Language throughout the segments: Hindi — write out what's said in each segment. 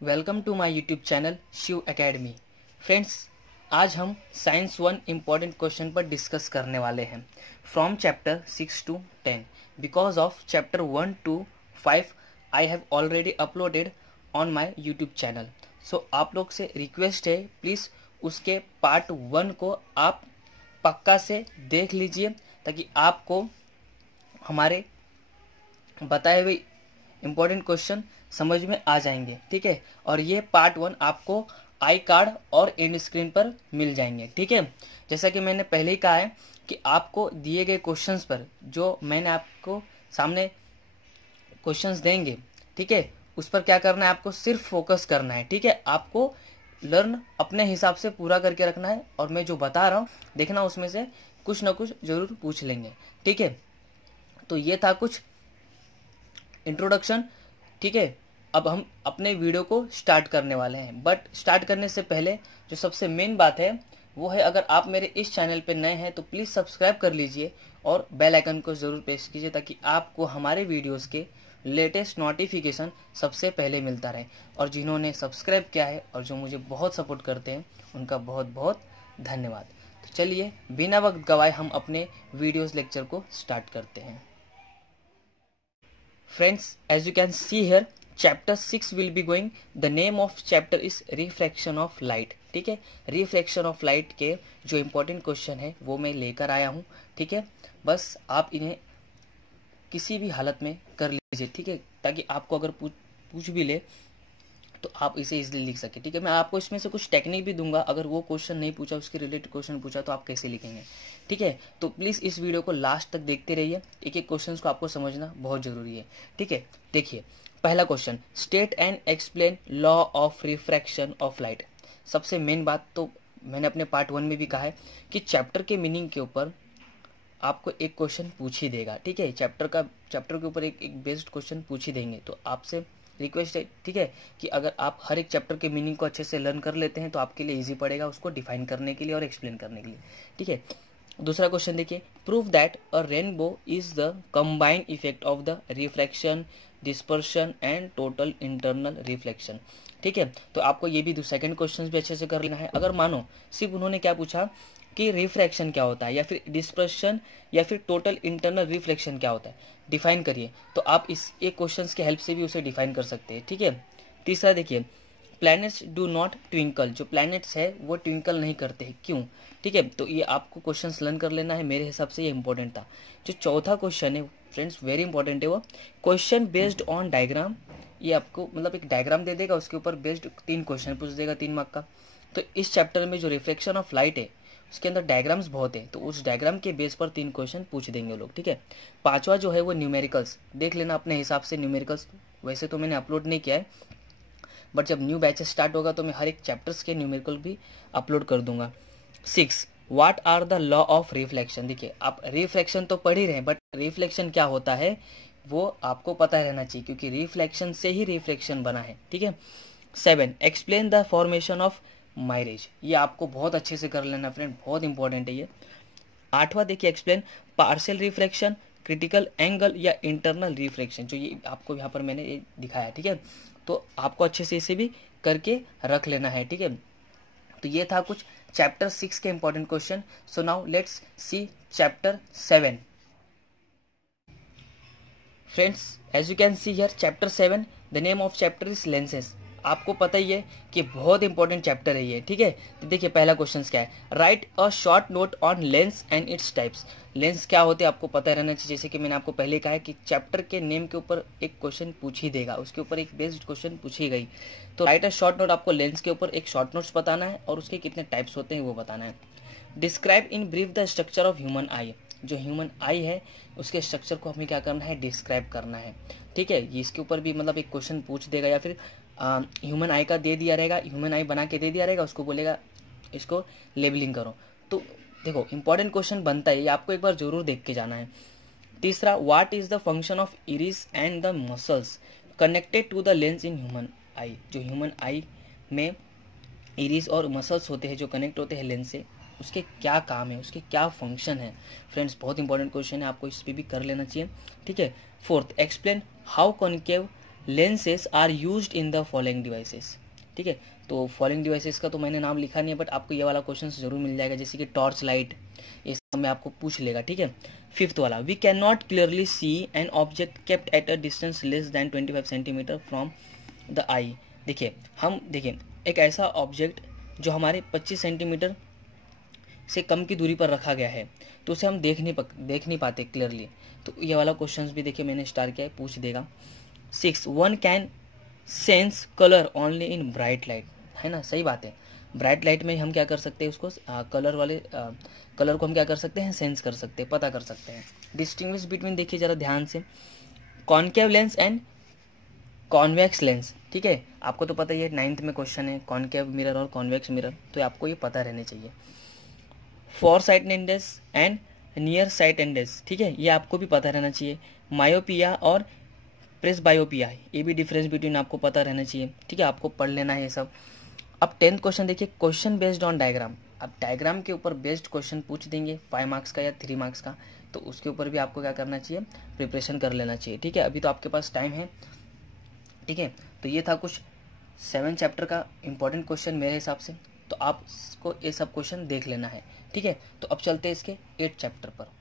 Welcome to my YouTube channel Shiv academy. Friends, आज हम साइंस 1 इम्पॉर्टेंट क्वेश्चन पर डिस्कस करने वाले हैं from chapter 6 to 10। Because of chapter 1 to 5 I have already uploaded on my YouTube channel. So आप लोग से रिक्वेस्ट है, प्लीज़ उसके पार्ट 1 को आप पक्का से देख लीजिए ताकि आपको हमारे बताए हुए इम्पोर्टेंट क्वेश्चन समझ में आ जाएंगे। ठीक है, और ये पार्ट 1 आपको आई कार्ड और एंड स्क्रीन पर मिल जाएंगे। ठीक है, जैसा कि मैंने पहले ही कहा है कि आपको दिए गए क्वेश्चंस पर जो मैंने आपको सामने क्वेश्चंस देंगे, ठीक है, उस पर क्या करना है, आपको सिर्फ फोकस करना है। ठीक है, आपको लर्न अपने हिसाब से पूरा करके रखना है और मैं जो बता रहा हूँ देखना उसमें से कुछ ना कुछ जरूर पूछ लेंगे। ठीक है, तो ये था कुछ इंट्रोडक्शन। ठीक है, अब हम अपने वीडियो को स्टार्ट करने वाले हैं, बट स्टार्ट करने से पहले जो सबसे मेन बात है वो है, अगर आप मेरे इस चैनल पे नए हैं तो प्लीज़ सब्सक्राइब कर लीजिए और बेल आइकन को ज़रूर प्रेस कीजिए ताकि आपको हमारे वीडियोस के लेटेस्ट नोटिफिकेशन सबसे पहले मिलता रहे। और जिन्होंने सब्सक्राइब किया है और जो मुझे बहुत सपोर्ट करते हैं उनका बहुत बहुत धन्यवाद। तो चलिए बिना वक्त गवाए हम अपने वीडियोज़ लेक्चर को स्टार्ट करते हैं। Friends, as you can see here, chapter 6 will be going. The name of chapter is refraction of light. ठीक है, रिफ्रैक्शन ऑफ लाइट के जो इम्पोर्टेंट क्वेश्चन है वो मैं लेकर आया हूँ। ठीक है, बस आप इन्हें किसी भी हालत में कर लीजिए। ठीक है, ताकि आपको अगर पूछ भी ले तो आप इसे इजीली लिख सके। ठीक है, मैं आपको इसमें से कुछ टेक्निक भी दूंगा, अगर वो क्वेश्चन नहीं पूछा, उसके रिलेटेड क्वेश्चन पूछा तो आप कैसे लिखेंगे। ठीक है, तो प्लीज़ इस वीडियो को लास्ट तक देखते रहिए, एक एक क्वेश्चन को आपको समझना बहुत ज़रूरी है। ठीक है, देखिए पहला question, state and explain law of refraction of light. सबसे मेन बात तो मैंने अपने पार्ट 1 में भी कहा है कि चैप्टर के मीनिंग के ऊपर आपको एक क्वेश्चन पूछ ही देगा। ठीक है, चैप्टर के ऊपर एक बेस्ड क्वेश्चन पूछ ही देंगे। तो आपसे रिक्वेस्ट है, ठीक है, कि अगर आप हर एक चैप्टर के मीनिंग को अच्छे से लर्न कर लेते हैं तो आपके लिए इजी पड़ेगा उसको डिफाइन करने के लिए और एक्सप्लेन करने के लिए। ठीक है, दूसरा क्वेश्चन देखिए, prove that a rainbow is the combined effect of the refraction, dispersion and total internal reflection. ठीक है, तो आपको ये भी सेकंड क्वेश्चन भी अच्छे से कर लेना है। अगर मानो सिर्फ उन्होंने क्या पूछा कि रिफ्रैक्शन क्या होता है या फिर डिस्पर्शन या फिर टोटल इंटरनल रिफ्लेक्शन क्या होता है, डिफाइन करिए, तो आप इस एक क्वेश्चन की हेल्प से भी उसे डिफाइन कर सकते हैं। ठीक है, तीसरा देखिए, प्लैनेट्स डू नॉट ट्विंकल। जो प्लैनेट्स है वो ट्विंकल नहीं करते हैं, क्यों? ठीक है, तो ये आपको क्वेश्चंस लर्न कर लेना है, मेरे हिसाब से ये इंपॉर्टेंट था। जो चौथा क्वेश्चन है फ्रेंड्स, वेरी इंपॉर्टेंट है वो, क्वेश्चन बेस्ड ऑन डायग्राम। ये आपको मतलब एक डायग्राम दे देगा, उसके ऊपर बेस्ड 3 क्वेश्चन पूछ देगा 3 मार्क का। तो इस चैप्टर में जो रिफ्लेक्शन ऑफ लाइट है उसके अंदर डायग्राम्स बहुत है, तो उस डायग्राम के बेस पर 3 क्वेश्चन पूछ देंगे लोग। ठीक है, पांचवा जो है वो न्यूमेरिकल्स, देख लेना अपने हिसाब से न्यूमेरिकल्स। वैसे तो मैंने अपलोड नहीं किया है, बट जब न्यू बैचेस स्टार्ट होगा तो मैं हर एक चैप्टर्स के न्यूमेरिकल भी अपलोड कर दूंगा। 6, what are the law of reflection. देखिए, आप रिफ्लेक्शन तो पढ़ ही रहे हैं, बट रिफ्लेक्शन क्या होता है वो आपको पता रहना चाहिए, क्योंकि रिफ्लेक्शन से ही रिफ्लेक्शन बना है। ठीक है, 7, एक्सप्लेन द फॉर्मेशन ऑफ माइरेज। ये आपको बहुत अच्छे से कर लेना फ्रेंड, बहुत इंपॉर्टेंट है ये। 8वां देखिए, explain partial reflection, critical angle या इंटरनल रिफ्लेक्शन। जो ये आपको यहाँ पर मैंने ये दिखाया। ठीक है, तो आपको अच्छे से इसे भी करके रख लेना है। ठीक है, तो ये था कुछ चैप्टर 6 के important question. So now let's see chapter 7। Friends, as you can see here chapter 7, the name of chapter is lenses. आपको पता ही है कि बहुत इंपॉर्टेंट चैप्टर है ये। ठीक है, तो देखिए पहला क्वेश्चन क्या है, right a short note on lens and its types. Lens क्या होते हैं आपको पता रहना चाहिए, जैसे कि मैंने आपको पहले कहा है कि चैप्टर के नेम के ऊपर एक क्वेश्चन पूछ ही देगा, उसके ऊपर एक बेस्ड क्वेश्चन पूछी गई। तो राइट अ शॉर्ट नोट, आपको लेंस के ऊपर एक शॉर्ट नोट्स बताना है और उसके कितने टाइप्स होते हैं वो बताना है। Describe in brief the structure of human eye. जो ह्यूमन आई है उसके स्ट्रक्चर को हमें क्या करना है, डिस्क्राइब करना है। ठीक है, ये इसके ऊपर भी मतलब एक क्वेश्चन पूछ देगा, या फिर ह्यूमन आई का दे दिया रहेगा, ह्यूमन आई बना के दे दिया रहेगा, उसको बोलेगा इसको लेबलिंग करो। तो देखो इंपॉर्टेंट क्वेश्चन बनता है, ये आपको एक बार जरूर देख के जाना है। तीसरा, what is the function of iris and the muscles connected to the lens in human eye. जो ह्यूमन आई में इरिस और मसल्स होते हैं जो कनेक्ट होते हैं लेंस से, उसके क्या काम है, उसके क्या फंक्शन है। फ्रेंड्स, बहुत इंपॉर्टेंट क्वेश्चन है, आपको इस पर भी कर लेना चाहिए। ठीक है, 4th, explain how concave lenses are used in the following devices. ठीक है, तो फॉलोइंग डिवाइसेस का तो मैंने नाम लिखा नहीं है, बट आपको ये वाला क्वेश्चन जरूर मिल जाएगा, जैसे कि टॉर्च लाइट, ये सब में आपको पूछ लेगा। ठीक है, फिफ्थ वाला, we can not clearly see an object kept at a distance less than 25 centimetre from the eye. देखिए एक ऐसा ऑब्जेक्ट जो हमारे 25 सेंटीमीटर से कम की दूरी पर रखा गया है, तो उसे हम देख नहीं पाते क्लियरली। तो ये वाला क्वेश्चन भी देखिए मैंने स्टार किया है, पूछ देगा। 6, one can sense colour only in bright light, है ना, सही बात है। ब्राइट लाइट में हम क्या कर सकते हैं, उसको कलर को हम क्या कर सकते हैं, सेंस कर सकते हैं, पता कर सकते हैं। डिस्टिंग्विश बिटवीन, देखिए जरा ध्यान से, concave lens and convex lens. ठीक है, आपको तो पता ही है, 9th में क्वेश्चन है कॉनकेव मिरर और कॉन्वेक्स मिरर, तो आपको ये पता रहने चाहिए। For sightedness and near sightedness, ठीक है, ये आपको भी पता रहना चाहिए। मायोपिया और प्रेसबायोपिया, ये भी डिफरेंस बिटवीन आपको पता रहना चाहिए। ठीक है, आपको पढ़ लेना है ये सब। अब 10th क्वेश्चन देखिए, क्वेश्चन बेस्ड ऑन डायग्राम। अब डायग्राम के ऊपर बेस्ड क्वेश्चन पूछ देंगे 5 मार्क्स का या 3 मार्क्स का, तो उसके ऊपर भी आपको क्या करना चाहिए, प्रिपरेशन कर लेना चाहिए। ठीक है, अभी तो आपके पास टाइम है। ठीक है, तो ये था कुछ 7 चैप्टर का इंपॉर्टेंट क्वेश्चन मेरे हिसाब से, तो आपको ये सब क्वेश्चन देख लेना है। ठीक है, तो अब चलते हैं इसके 8 चैप्टर पर।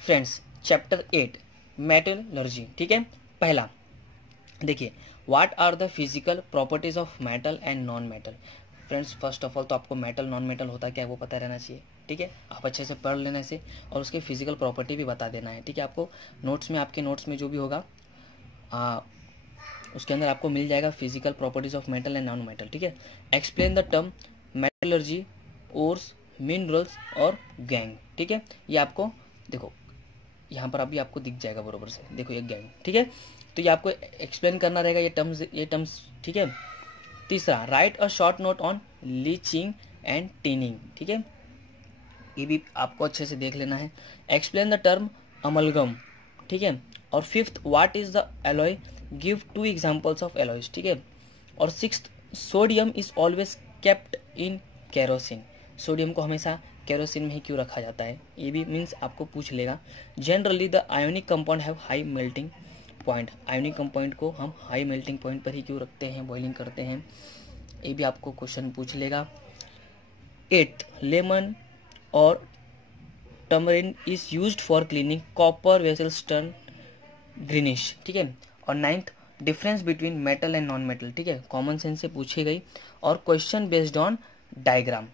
Friends, chapter 8 metallurgy. ठीक है, पहला देखिए, what are the physical properties of metal and non metal. Friends, first of all तो आपको मेटल नॉन मेटल होता क्या है वो पता रहना चाहिए। ठीक है, आप अच्छे से पढ़ लेने से, और उसके फिजिकल प्रॉपर्टी भी बता देना है। ठीक है, आपको आपके नोट्स में जो भी होगा उसके अंदर आपको मिल जाएगा physical properties of metal and non metal. ठीक है, explain the term metallurgy, ores, minerals और गैंग। ठीक है, ये आपको देखो यहाँ पर अभी आपको दिख जाएगा बरोबर से, देखो ये गैंग। ठीक है, तो ये आपको एक्सप्लेन करना रहेगा ये टर्म्स। ठीक है, तीसरा, right a short note on leaching and tinning. ठीक है, ये भी आपको अच्छे से देख लेना है। Explain the term amalgam. ठीक है, और fifth, what is the alloy, give 2 examples of alloys. ठीक है, और sixth, sodium is always kept in kerosene. Sodium को हमेशा केरोसिन में ही क्यों रखा जाता है, ये भी मीन्स आपको पूछ लेगा। Generally the ionic compound have high melting point. Ionic compound को हम हाई मेल्टिंग पॉइंट पर ही क्यों रखते हैं, बॉइलिंग करते हैं, ये भी आपको क्वेश्चन पूछ लेगा। 8, लेमन और tamarind is used for cleaning copper vessels turn greenish. ठीक है, और 9th, difference between metal and non metal. ठीक है, कॉमन सेंस से पूछी गई, और क्वेश्चन बेस्ड ऑन डायग्राम।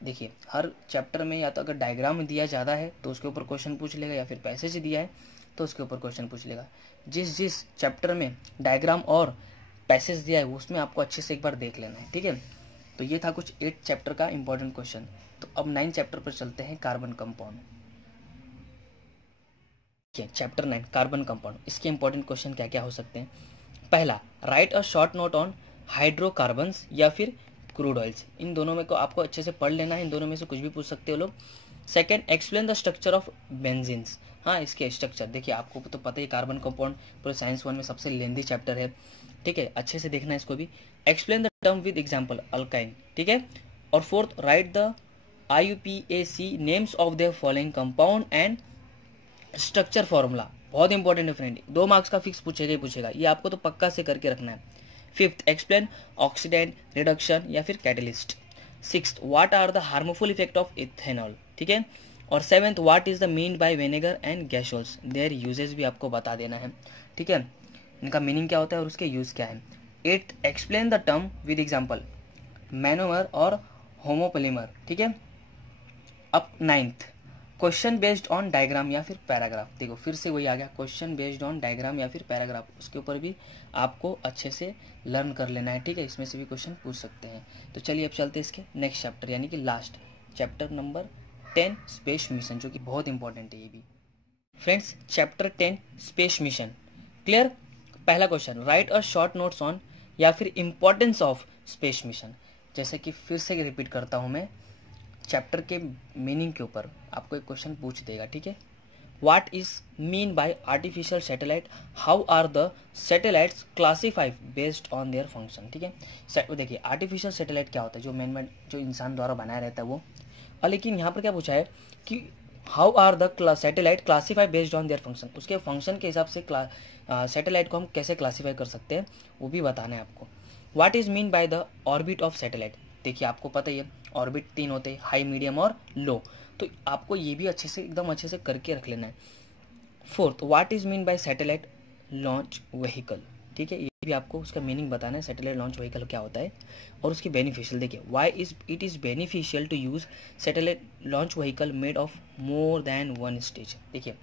देखिए, हर चैप्टर में या तो अगर डायग्राम दिया ज़्यादा है तो उसके ऊपर क्वेश्चन पूछ लेगा, या फिर पैसेज दिया है तो उसके ऊपर क्वेश्चन पूछ लेगा। जिस चैप्टर में डायग्राम और पैसेज दिया है उसमें आपको अच्छे से एक बार देख लेना है। ठीक है, तो ये था कुछ 8 चैप्टर का इंपॉर्टेंट क्वेश्चन। तो अब 9 चैप्टर पर चलते हैं, carbon compound. Chapter 9 carbon compound, इसके इंपॉर्टेंट क्वेश्चन क्या क्या हो सकते हैं। पहला, right a short note on hydrocarbons या फिर क्रूड ऑयल्स। इन दोनों में को आपको अच्छे से पढ़ लेना है, इन दोनों में से कुछ भी पूछ सकते हो लोग। Second, explain the structure of benzenes. हाँ, इसके स्ट्रक्चर देखिए, आपको तो पता ही कार्बन कंपाउंड पूरे साइंस 1 में सबसे लेंदी चैप्टर है। ठीक है, अच्छे से देखना है इसको भी। Explain the term with example, alkyne. ठीक है, और fourth, right the IUPAC names of the following compound and structure formula. बहुत इंपॉर्टेंट है फ्रेंड, 2 मार्क्स का फिक्स पूछेगा ही पूछेगा, ये आपको तो पक्का से करके रखना है। फिफ्थ, एक्सप्लेन ऑक्सीडेंट, रिडक्शन या फिर catalyst. Sixth, what are the harmful effect of ethanol. ठीक है, और seventh, what is the mean by vinegar and gasohols, their uses भी आपको बता देना है। ठीक है, इनका मीनिंग क्या होता है और उसके यूज क्या है। Eighth, explain the term with example, monomer और होमोपोलीमर। ठीक है, अब 9th, question based on diagram या फिर पैराग्राफ। देखो फिर से वही आ गया, क्वेश्चन बेस्ड ऑन डायग्राम या फिर पैराग्राफ, उसके ऊपर भी आपको अच्छे से लर्न कर लेना है। ठीक है, इसमें से भी क्वेश्चन पूछ सकते हैं। तो चलिए अब चलते हैं इसके नेक्स्ट चैप्टर, यानी कि last chapter number 10, space mission, जो कि बहुत इंपॉर्टेंट है ये भी। Friends, chapter 10 space mission, clear. पहला question, write a short notes on या फिर इंपॉर्टेंस ऑफ स्पेस मिशन। जैसे कि फिर से रिपीट करता हूँ मैं, चैप्टर के मीनिंग के ऊपर आपको एक क्वेश्चन पूछ देगा। ठीक है, what is mean by artificial satellite, how are the satellites classified based on their function. ठीक है, देखिए आर्टिफिशियल सैटेलाइट क्या होता है, जो जो इंसान द्वारा बनाया रहता है वो। और लेकिन यहाँ पर क्या पूछा है कि how are the satellite classify based on their function, उसके फंक्शन के हिसाब से सैटेलाइट को हम कैसे क्लासीफाई कर सकते हैं वो भी बताना है आपको। What is mean by the orbit of satellite, देखिए आपको पता ही है ऑर्बिट 3 होते हैं, हाई, मीडियम और लो, तो आपको ये भी अच्छे से एकदम अच्छे से करके रख लेना है। Fourth, what is mean bye satellite launch vehicle, ठीक है, ये भी आपको उसका मीनिंग बताना है, सैटेलाइट लॉन्च व्हीकल क्या होता है और उसकी बेनिफिशियल, देखिए why is it is beneficial to use satellite launch vehicle made of more than one stage, देखिए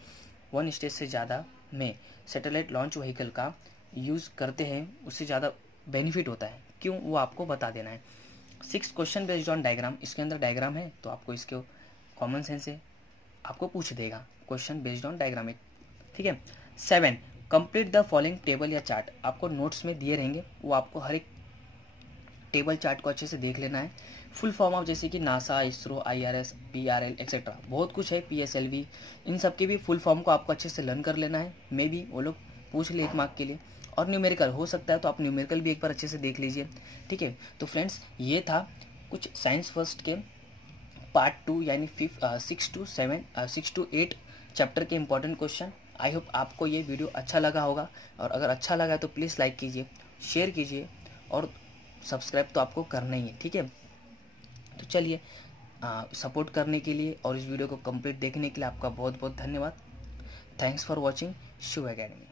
1 स्टेज से ज़्यादा में सैटेलाइट लॉन्च व्हीकल का यूज़ करते हैं, उससे ज़्यादा बेनिफिट होता है, क्यों वो आपको बता देना है। 6 क्वेश्चन बेस्ड ऑन डायग्राम, इसके अंदर डायग्राम है तो आपको इसके कॉमन सेंस से आपको पूछ देगा क्वेश्चन बेस्ड ऑन डायग्राम, ठीक है। 7, कंप्लीट द फॉलोइंग टेबल या चार्ट, आपको नोट्स में दिए रहेंगे, वो आपको हर एक टेबल चार्ट को अच्छे से देख लेना है। फुल फॉर्म ऑफ जैसे कि NASA, ISRO, IRS, PRL etcetera बहुत कुछ है, PSLV, इन सब के भी फुल फॉर्म को आपको अच्छे से लर्न कर लेना है, मे भी वो लोग पूछ ले 1 मार्क के लिए। और न्यूमेरिकल हो सकता है तो आप न्यूमेरिकल भी एक बार अच्छे से देख लीजिए, ठीक है। तो फ्रेंड्स ये था कुछ साइंस फर्स्ट के पार्ट 2 यानी 6 to 8 चैप्टर के इंपॉर्टेंट क्वेश्चन। आई होप आपको ये वीडियो अच्छा लगा होगा, और अगर अच्छा लगा तो प्लीज़ लाइक कीजिए, शेयर कीजिए और सब्सक्राइब तो आपको करना ही है, ठीक है। तो चलिए, सपोर्ट करने के लिए और इस वीडियो को कंप्लीट देखने के लिए आपका बहुत बहुत धन्यवाद। Thanks for watching Shiv academy.